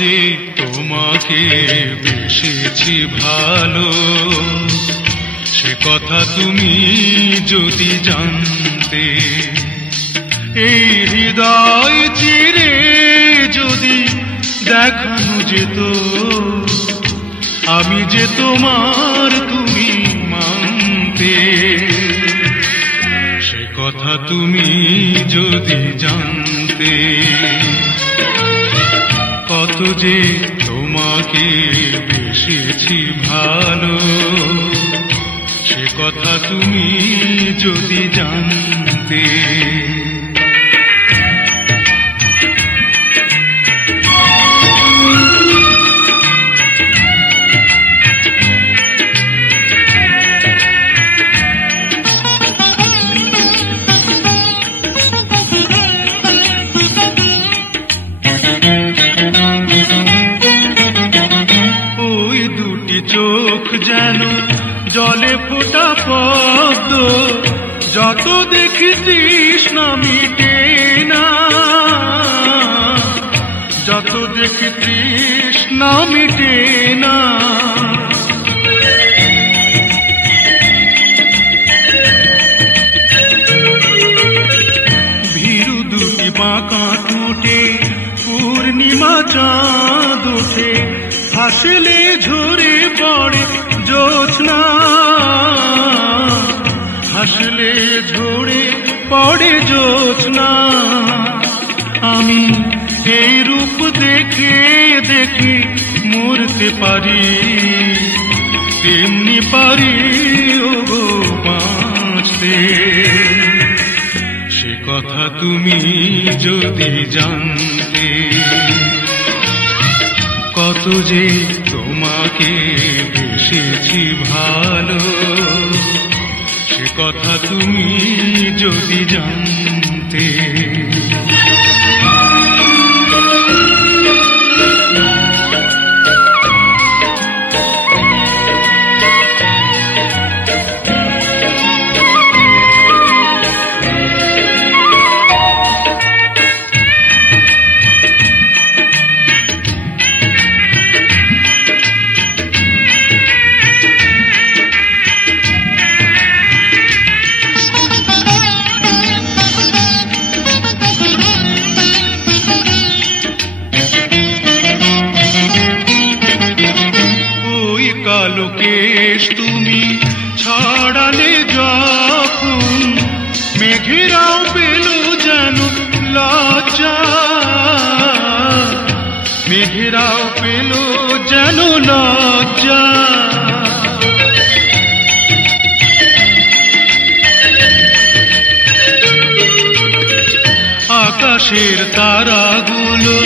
যে তোমাকে বেসেছি ভালো, সে কথা তুমি যদি জানতে। এই হৃদয় চিরে যদি দেখানো যেত আমি যে তোমার তুমি মানতে, সে কথা তুমি যদি জানতে। কত যে তোমাকে বেসেছি ভালো, সে কথা তুমি যদি জানতে। চোখ যেন জলে ফোটা পদ্ম, যত দেখি তৃষ্ণা মিটে না, যত দেখি তৃষ্ণা মিটে না। ভীরু দুটি বাঁকা ঠোঁটে পূর্ণিমা চাঁদ ওঠে, হাসলে ঝরে পড়ে জ্যোৎস্না, হাসলে ঝরে পড়ে জ্যোৎস্না। আমি এই রূপ দেখে দেখে মরতে পারি, তেমনি পারি ওগো বাঁচতে। সে কথা তুমি যদি জানতে। কত যে তোমাকে বেসেছি ভালো, সে কথা তুমি যদি জানতে। কালো কেশ তুমি ছড়ালে যখন, মেঘেরাও পেল যেন লজ্জা, মেঘেরাও পেল যেন লজ্জা। আকাশের তারাগুলো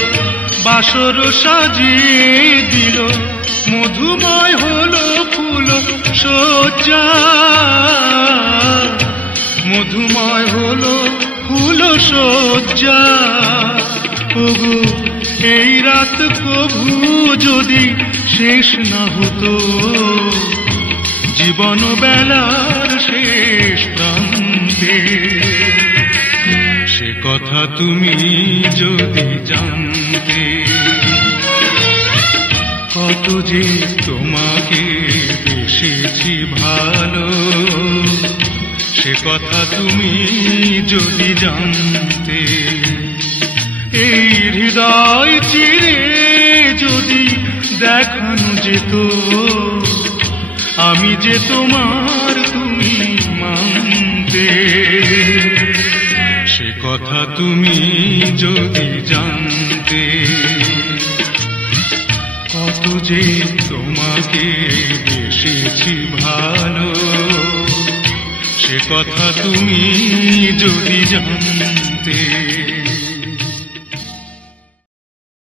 বাসর সাজিয়ে দিল, মধুময় হলো ফুল সজ্জা, মধুময় হলো ফুল সজ্জা। ওগো এই রাত কভু যদি শেষ না হতো, জীবন বেলার শেষ প্রান্তে, সে কথা তুমি যদি জানতে। কত যে তোমাকে বেসেছি ভালো, সে কথা তুমি যদি জানতে। এই হৃদয় চিরে যদি দেখানো যেত আমি যে তোমার তুমি মানতে, সে কথা তুমি যদি জানতে। কত যে তোমাকে বেসেছি ভালো, সে কথা তুমি যদি জানতে।